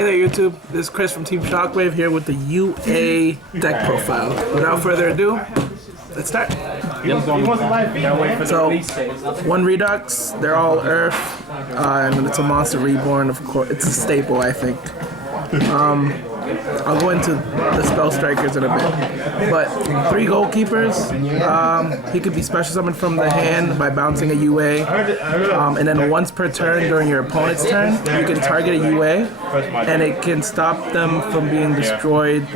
Hey there YouTube, this is Chris from Team Shockwave here with the UA deck profile. Without further ado, let's start. So, one Redux, they're all Earth, and it's a Monster Reborn, of course. It's a staple, I think. I'll go into the Spell Strikers in a bit. But 3 goalkeepers, he could be special summoned from the hand by bouncing a UA. And then once per turn during your opponent's turn, you can target a UA, and it can stop them from being destroyed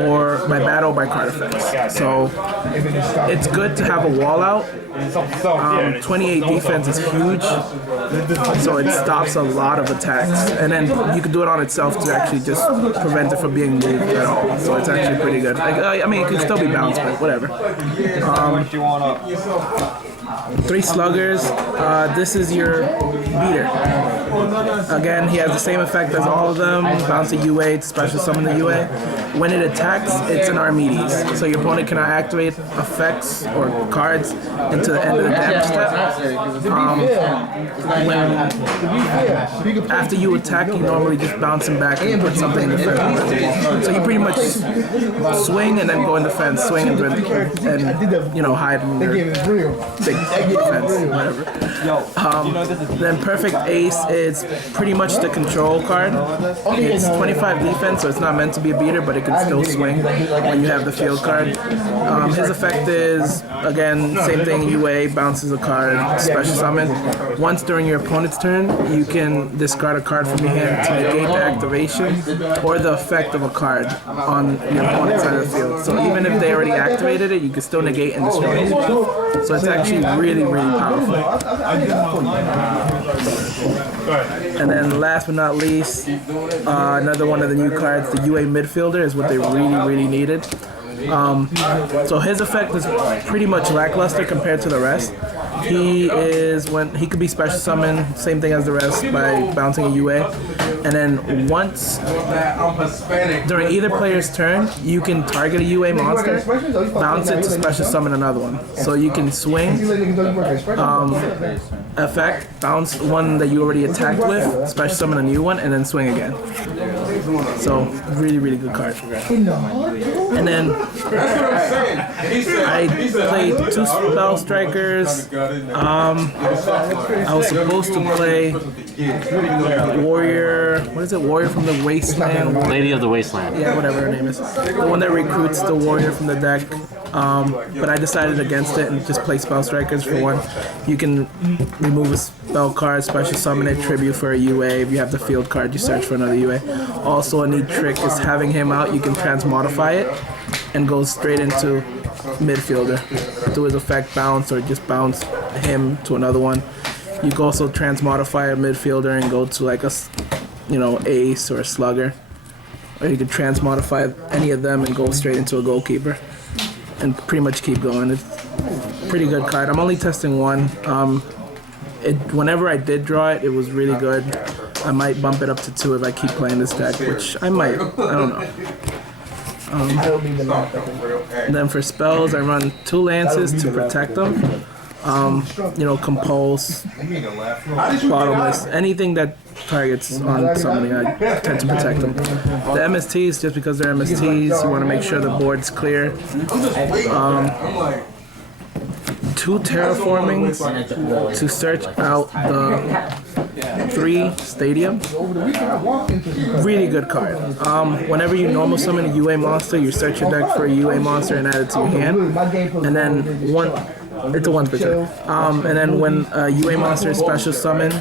or by battle by card effects. So it's good to have a wall out. 28 defense is huge, so it stops a lot of attacks. And then you can do it on itself to actually just prevent it from being moved at all. So it's actually pretty good. Like, I mean, it can still be bounced, but whatever. 3 sluggers. This is your beater. Again, he has the same effect as all of them. Bounce a UA to special summon the UA. When it attacks, it's an Archimedes. So your opponent cannot activate effects or cards until the end of the damage step. After you attack, you normally just bounce him back and put something in defense. So you pretty much swing and then go in defense, swing and you know, hide in your big defense, whatever. Then Perfect Ace is pretty much the control card. It's 25 defense, so it's not meant to be a beater, but it can still swing when you have the field card. His effect is, again, same thing, UA, bounces a card, special summon. Once during your opponent's turn, you can discard a card from your hand to negate the activation or the effect of a card on your opponent's side of the field. So even if they already activated it, you can still negate and destroy it. So it's actually really, really powerful. And then last but not least, another one of the new cards, the UA midfielder, is what they really, really needed. So his effect is pretty much lackluster compared to the rest. He could be special summoned, same thing as the rest, by bouncing a UA. And then once during either player's turn, you can target a UA monster, bounce it to special summon another one. So you can swing, effect, bounce one that you already attacked with, special summon a new one, and then swing again. So really, really good card. And then I played 2 Spell Strikers. I was supposed to play Warrior. What is it? Warrior from the Wasteland. Lady of the Wasteland. Yeah, whatever her name is. The one that recruits the warrior from the deck. But I decided against it and just play Spell Strikers for one. You can remove a spell card, special summon it, tribute for a UA. If you have the field card, you search for another UA. Also, a neat trick is having him out, you can transmodify it and go straight into midfielder. Do his effect bounce or just bounce him to another one. You can also transmodify a midfielder and go to like a, you know, ace or a slugger. Or you could transmodify any of them and go straight into a goalkeeper. And pretty much keep going. It's a pretty good card. I'm only testing one. Whenever I did draw it, it was really good. I might bump it up to 2 if I keep playing this deck, which I might. I don't know. And then for spells, I run 2 lances to protect them. You know, compulse, bottomless, anything that targets on somebody, I tend to protect them. The MSTs, just because they're MSTs, you want to make sure the board's clear. 2 terraformings to search out the 3 stadium. Really good card. Whenever you normal summon a UA monster, you search your deck for a UA monster and add it to your hand. And then it's a 1 per turn. And then when a UA monster is special summoned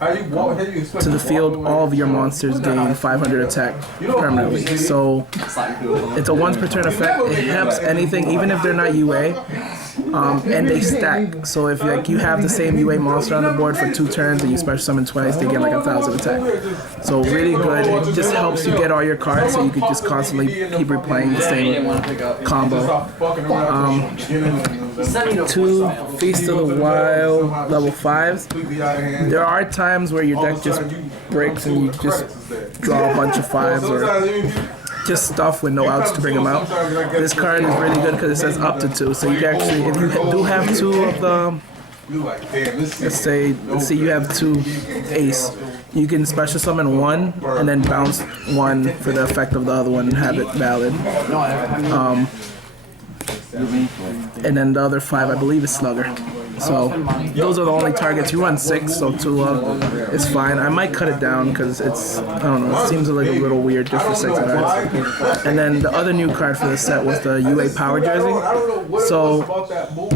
to the field, all of your monsters gain 500 attack permanently. So it's a 1 per turn effect. It helps anything, even if they're not UA. And they stack. So if like you have the same UA monster on the board for 2 turns and you special summon twice, they get like 1,000 attack. So really good. It just helps you get all your cards, so you could just constantly keep replaying the same combo. 2 Feast of the Wild level 5s. There are times where your deck just breaks and you just draw a bunch of 5s or just stuff with no outs to bring them out. This card is really good because it says up to 2, so you can actually, if you do have 2 of the, let's say you have 2 ace, you can special summon one and then bounce one for the effect of the other one and have it valid. And then the other 5, I believe, is Slugger. So those are the only targets. You run 6, so 2 is fine. I might cut it down because it's, I don't know, it seems like a little weird just for 6 cards. And then the other new card for the set was the UA Power Jersey. So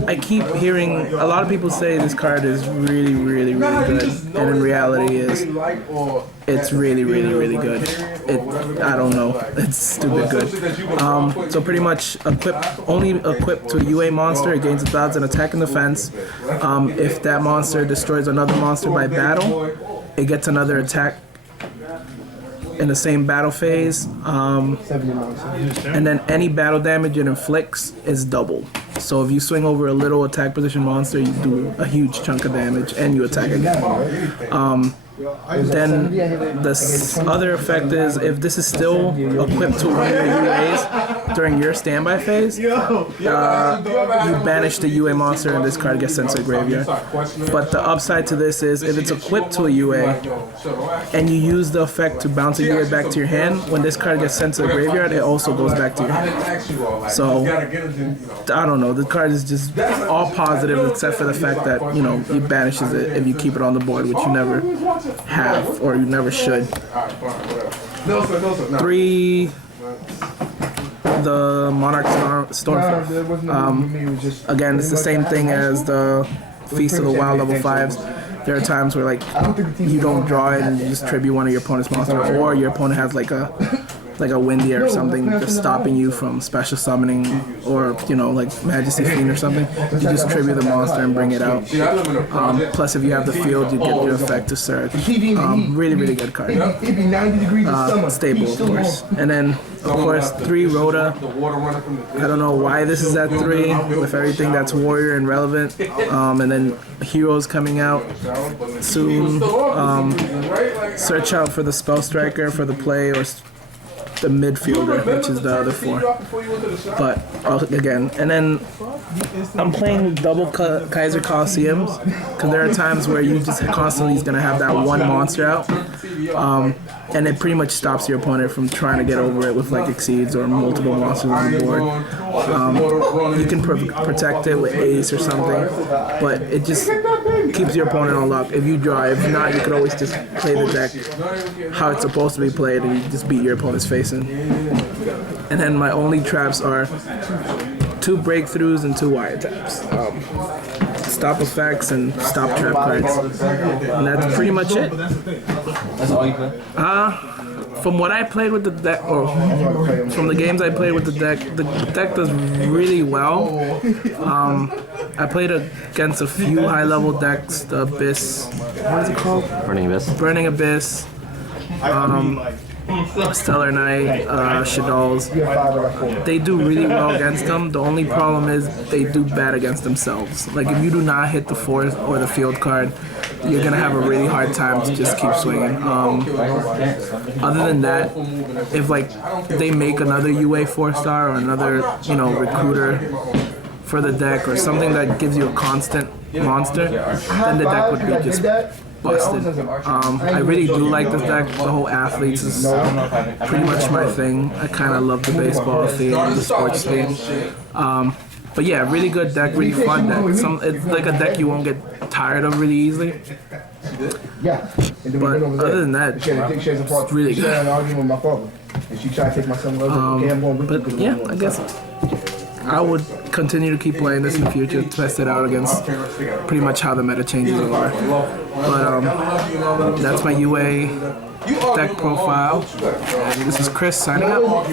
I keep hearing a lot of people say this card is really, really, really good. And in reality it's really, really, really good. I don't know, it's stupid good. So pretty much only equipped to a UA monster, it gains 1,000 attack and defense. If that monster destroys another monster by battle, it gets another attack in the same battle phase. And then any battle damage it inflicts is double. So if you swing over a little attack position monster, you do a huge chunk of damage and you attack again. Then the other effect is if this is still equipped to one of your UAs during your standby phase, you banish the UA monster and this card gets sent to the graveyard. But the upside to this is if it's equipped to a UA and you use the effect to bounce a UA back to your hand, when this card gets sent to the graveyard, it also goes back to your hand. So I don't know, the card is just all positive except for the fact that, you know, it banishes it if you keep it on the board, which you never have or you never should. 3, the Monarch Stormforth. Again, it's the same thing as the Feast of the Wild level 5s. There are times where like you don't draw it and you just tribute one of your opponent's monsters, or your opponent has like a Windy or something just stopping you from special summoning, or, you know, like Majesty Fiend or something. You just tribute the monster and bring it out. Plus, if you have the field, you get your effect to search. Really, really good card. Stable, of course. And then, of course, 3 Rhoda. I don't know why this is at 3 with everything that's warrior and relevant. And then Heroes coming out soon. Search out for the Spell Striker for the play, or the midfielder, which is the other 4. But again, and then I'm playing double Kaiser Colosseums because there are times where you just constantly is gonna have that one monster out, and it pretty much stops your opponent from trying to get over it with like Exceeds or multiple monsters on the board. You can protect it with Ace or something, but it just keeps your opponent on lock. If you draw, if not, you could always just play the deck how it's supposed to be played, and you just beat your opponent's face in. And then my only traps are 2 breakthroughs and 2 wiretaps. Stop effects and stop trap cards. And that's pretty much it. That's all you play? From what I played with the deck, or from the games I played with the deck does really well. I played against a few high-level decks, the Abyss, what is it called? Burning Abyss. Burning Abyss. Stellar Knight, Shaddolls. They do really well against them. The only problem is they do bad against themselves. Like if you do not hit the force or the field card, you're gonna have a really hard time to just keep swinging. Other than that, if like they make another UA 4-star or another, you know, recruiter for the deck or something that gives you a constant monster, then the deck would be just busted. I really do like this deck. The whole athletes is pretty much my thing. I kind of love the baseball theme and the sports theme. But yeah, really good deck, really fun deck. It's like a deck you won't get tired of really easily. But other than that, it's really good. But yeah, I guess I would continue to keep playing this in the future, test it out against pretty much how the meta changes are. But that's my UA deck profile. And this is Chris signing out.